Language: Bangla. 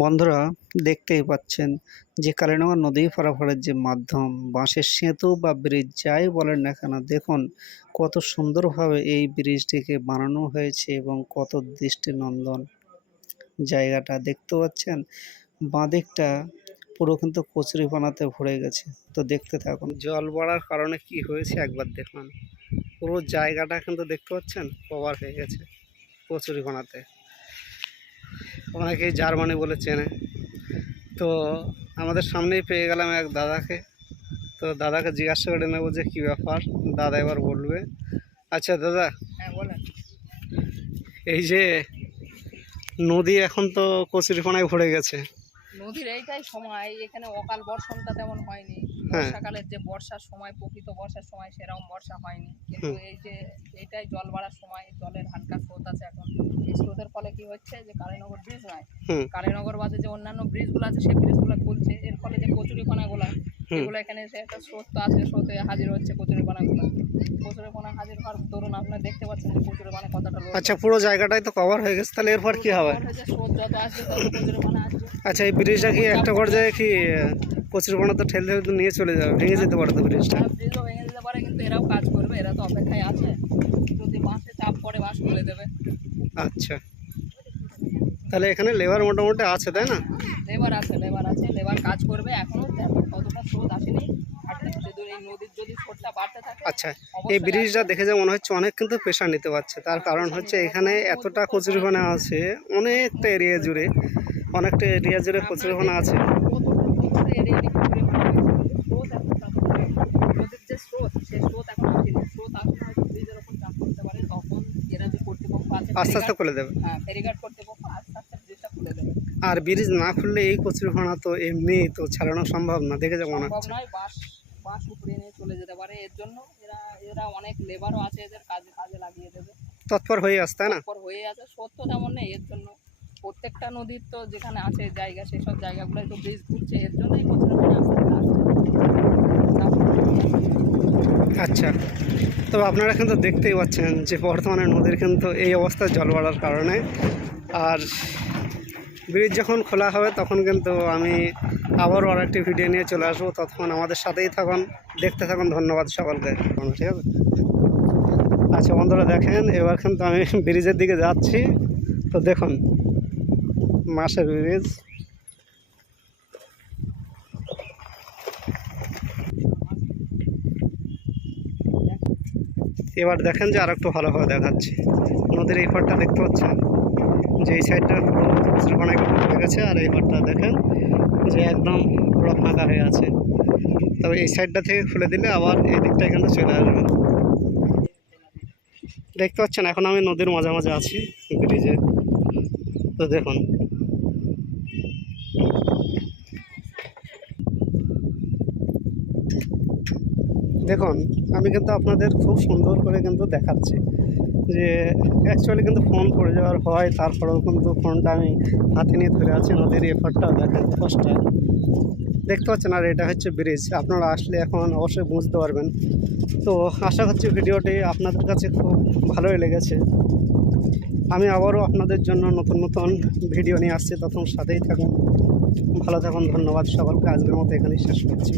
বন্ধুরা দেখতেই পাচ্ছেন যে কালীনগর নদী পারাপারের যে মাধ্যম, বাঁশের সেতু বা ব্রিজ যাই বলেন না কেন, দেখুন কত সুন্দরভাবে এই ব্রিজটিকে বানানো হয়েছে এবং কত দৃষ্টিনন্দন জায়গাটা দেখতে পাচ্ছেন। বাঁদিকটা পুরো কিন্তু কচুরিপানাতে ভরে গেছে। তো দেখতে থাকুন। জল বাড়ার কারণে কি হয়েছে একবার দেখুন। পুরো জায়গাটা কিন্তু দেখতে পাচ্ছেন কভার হয়ে গেছে কচুরিপানাতে। অনেকেই জার্মানি বলে চেনে। তো আমাদের সামনেই পেয়ে গেলাম এক দাদাকে। তো দাদাকে জিজ্ঞাসা করে নেব যে কী ব্যাপার? দাদা এবার বলবে। আচ্ছা দাদা। হ্যাঁ এই যে নদী এখন তো কচুরিপানায় ভরে গেছে। নদীর এইটাই সময় এখানে অকাল বর্ষণটা তেমন হয়নি। হ্যাঁ। বর্ষাকালের যে বর্ষার সময় প্রকৃত বর্ষার সময় সেরকম বর্ষা হয়নি। কিন্তু এই যে এটাই জল বাড়ার সময় জলের হালকা স্রোত আছে এখন। এই স্রোতের ফলে কি হচ্ছে যে কালীনগর ব্রিজ নয় কালীনগর বাদে যে অন্যান্য ব্রিজগুলো আছে সেই ব্রিজগুলো খুলছে। এর ফলে যে কচুরিপানাগুলো। এগুলো এখানে এসে একটা স্রোত তো আছে স্রোতে হাজির হচ্ছে কচুরিপানাগুলো। হাজির হওয়ার দরুন আপনারা দেখতে পাচ্ছেন যে কচুরিপানা কতটা রোদ আচ্ছা পুরো জায়গাটাই তো কভার হয়ে গেছে তাহলে এরপর কি হবে? যত তত আচ্ছা এই ব্রিজটা কি একটা পর্যায়ে কি কচুরিপানা তো ঠেলে ঠেলে নিয়ে চলে যাবে ভেঙে যেতে পারে তো ব্রিজটা ব্রিজও ভেঙে দিতে পারে কিন্তু এরাও কাজ করবে এরা তো অপেক্ষায় আছে। যদি বাসে চাপ পড়ে বাস খুলে দেবে। আচ্ছা তাহলে এখানে লেবার মোটামুটি আছে তাই না? লেবার আছে লেবার আছে লেবার কাজ করবে এখনও কতটা স্রোত আসেনি। আচ্ছা এই ব্রিজটা দেখে যে মনে হচ্ছে অনেক কিন্তু প্রেশার নিতে পারছে। তার কারণ হচ্ছে এখানে এতটা কচুরিপানা আছে অনেকটা এরিয়া জুড়ে অনেকটা এরিয়া জুড়ে কচুরিপানা আছে। নিয়ে কচুরিপানা কর্তৃপক্ষ আছে আস্তে আস্তে খুলে দেবে। হ্যাঁ খুলে দেবে। আর ব্রিজ না খুললে এই কচুরিপানা তো এমনি তো ছাড়ানো সম্ভব না দেখে যে মনে বাস উপরে নিয়ে চলে যেতে পারে। এর জন্য এরা এরা অনেক লেবারও আছে এদের কাজে কাজে লাগিয়ে দেবে। তৎপর হয়ে আসছে না? তারপর হয়ে আছে। সত্য তেমন নেই এর জন্য। প্রত্যেকটা নদীর তো যেখানে আছে জায়গা সেসব জায়গাগুলোয় তো ব্রিজ ঘুরছে এর জন্যই আসছে। আচ্ছা। তবে আপনারা কিন্তু দেখতেই পাচ্ছেন যে বর্তমানে নদীর কিন্তু এই অবস্থায় জল বাড়ার কারণে। আর ব্রিজ যখন খোলা হবে তখন কিন্তু আমি আবারও আর একটি ভিডিও নিয়ে চলে আসব। ততক্ষণ আমাদের সাথেই থাকুন, দেখতে থাকুন, ধন্যবাদ সকলকে। ঠিক আছে? আচ্ছা বন্ধুরা দেখেন, এবার কিন্তু আমি ব্রিজের দিকে যাচ্ছি। তো দেখুন, মাসের ব্রিজ। এবার দেখেন যে আর একটু ভালোভাবে দেখাচ্ছে। নদীর এই পাড়টা দেখতে পাচ্ছেন? যে এই সাইডটা পুরো একটু গেছে, আর এই পাড়টা দেখেন যে একদম পুরো ফাঁকা হয়ে আছে। তবে এই সাইডটা থেকে খুলে দিলে আবার এই দিকটায় কিন্তু চলে আসবে। দেখতে পাচ্ছেন, এখন আমি নদীর মাঝামাঝি আছি ব্রিজে। তো দেখুন। দেখুন, আমি কিন্তু আপনাদের খুব সুন্দর করে কিন্তু দেখাচ্ছি। যে অ্যাকচুয়ালি কিন্তু ফোন পড়ে যাওয়ার হয়, তারপরেও কিন্তু ফোনটা আমি হাতে নিয়ে ধরে আছি নদীর এফারটা দেখেন কষ্টটা দেখতে পাচ্ছেন, আর এটা হচ্ছে ব্রিজ আপনারা আসলে এখন অবশ্যই বুঝতে পারবেন। তো আশা করছি ভিডিওটি আপনাদের কাছে খুব ভালোই লেগেছে। আমি আবারও আপনাদের জন্য নতুন নতুন ভিডিও নিয়ে আসছি তখন সাথেই থাকুন। ভালো থাকুন, ধন্যবাদ সকলকে আজকের মতো এখানেই শেষ করছি।